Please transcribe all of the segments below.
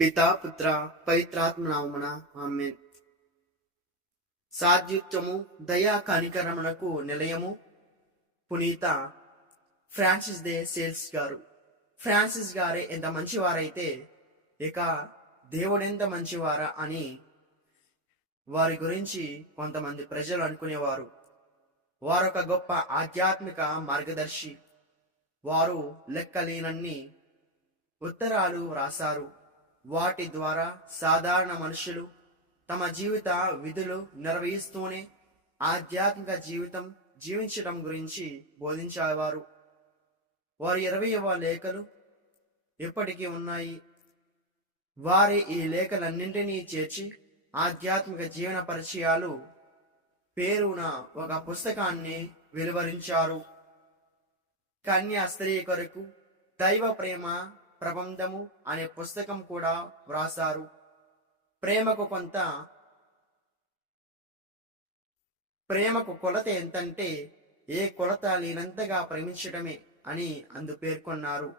పితా పుత్ర పవిత్రాత్మ నామమున ఆమేన్. సాధ్యుత్వము దయా కనికరమునకు నిలయము పునీత ఫ్రాన్సిస్ దే సేల్స్ గారు. ఫ్రాన్సిస్ గారే ఎంత మంచివారైతే ఇక దేవుడెంత మంచివారా అని వారి గురించి కొంతమంది ప్రజలు అనుకునేవారు. వారొక గొప్ప ఆధ్యాత్మిక మార్గదర్శి. వారు లెక్కలేనన్ని ఉత్తరాలు వ్రాసారు. వాటి ద్వారా సాధారణ మనుషులు తమ జీవిత విధులు నిర్వహిస్తూనే ఆధ్యాత్మిక జీవితం జీవించడం గురించి బోధించేవారు. వారి 20వ లేఖలు ఇప్పటికీ ఉన్నాయి. వారి ఈ లేఖలన్నింటినీ చేర్చి ఆధ్యాత్మిక జీవన పరిచయాలు పేరున ఒక పుస్తకాన్ని వెలువరించారు. కన్యా స్త్రీ కొరకు దైవ ప్రేమ ప్రబంధము అనే పుస్తకం కూడా వ్రాసారు. ప్రేమకు కొలత ఎంతంటే ఏ కొలత లేనంతగా ప్రేమించటమే అని అందు పేర్కొన్నారు.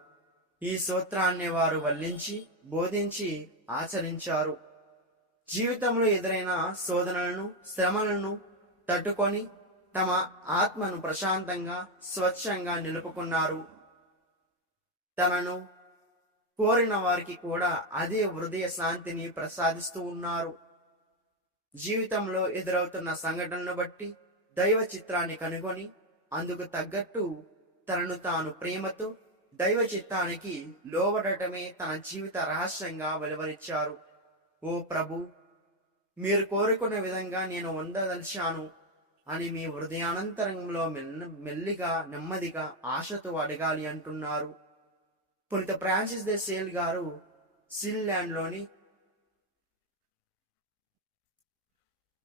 ఈ సూత్రాన్ని వారు వల్లించి బోధించి ఆచరించారు. జీవితంలో ఎదురైన శోధనలను శ్రమలను తట్టుకొని తమ ఆత్మను ప్రశాంతంగా స్వచ్ఛంగా నిలుపుకున్నారు. తనను కోరిన వారికి కూడా అదే హృదయ శాంతిని ప్రసాదిస్తూ ఉన్నారు. జీవితంలో ఎదురవుతున్న సంఘటనను బట్టి దైవ చిత్రాన్ని కనుగొని అందుకు తగ్గట్టు తనను తాను ప్రేమతో దైవ చిత్తానికి లోబడటమే తన జీవిత రహస్యంగా వెలువరించారు. ఓ ప్రభు, మీరు కోరుకున్న విధంగా నేను ఉండదలిచాను అని మీ హృదయానంతరంలో మెల్లిగా నెమ్మదిగా ఆశతో అడగాలి అంటున్నారు. పునీత ఫ్రాన్సిస్ దే సేల్ గారు స్విట్జర్లాండ్లోని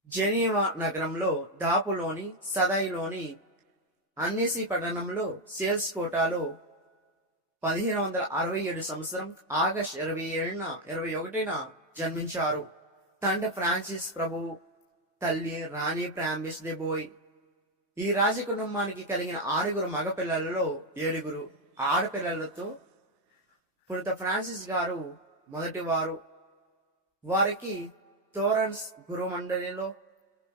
జెనీవా నగరంలో దాపులోని సదైలోని అన్నెసీ పట్టణంలో సేల్స్ కోటాలో 1567 సంవత్సరం ఆగస్టు 21న జన్మించారు. తండ్రి ఫ్రాన్సిస్ ప్రభువు, తల్లి రాణి ప్రాంబిస్ దే బోయ్. ఈ రాజకుటుంబానికి కలిగిన 6 మగపిల్లలలో 7 ఆడపిల్లలతో పునీత ఫ్రాన్సిస్ గారు మొదటివారు. వారికి తోరన్స్ గురుమండలిలో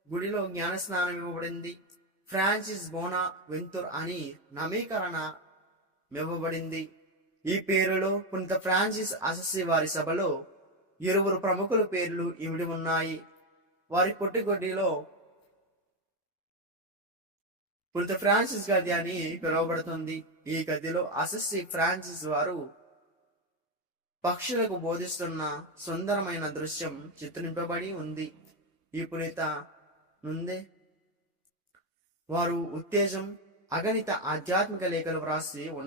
గుడిలో జ్ఞానస్నానం ఇవ్వబడింది. ఫ్రాన్సిస్ బోనా వెంతుర్ అని నమీకరణ ఇవ్వబడింది. ఈ పేరులో పునీత ఫ్రాన్సిస్ అసస్సి వారి సభలో 2 ప్రముఖుల పేర్లు ఇమిడి ఉన్నాయి. వారి పొట్టిగొడ్డిలో పునీత ఫ్రాన్సిస్ గది అని పిలువబడుతుంది. ఈ గదిలో అసస్సి ఫ్రాన్సిస్ వారు పక్షులకు బోధిస్తున్న సుందరమైన దృశ్యం చిత్రింపబడి ఉంది. ఈ పునీత నుండే వారు ఉత్తేజం అగణిత ఆధ్యాత్మిక లేఖలు వ్రాసి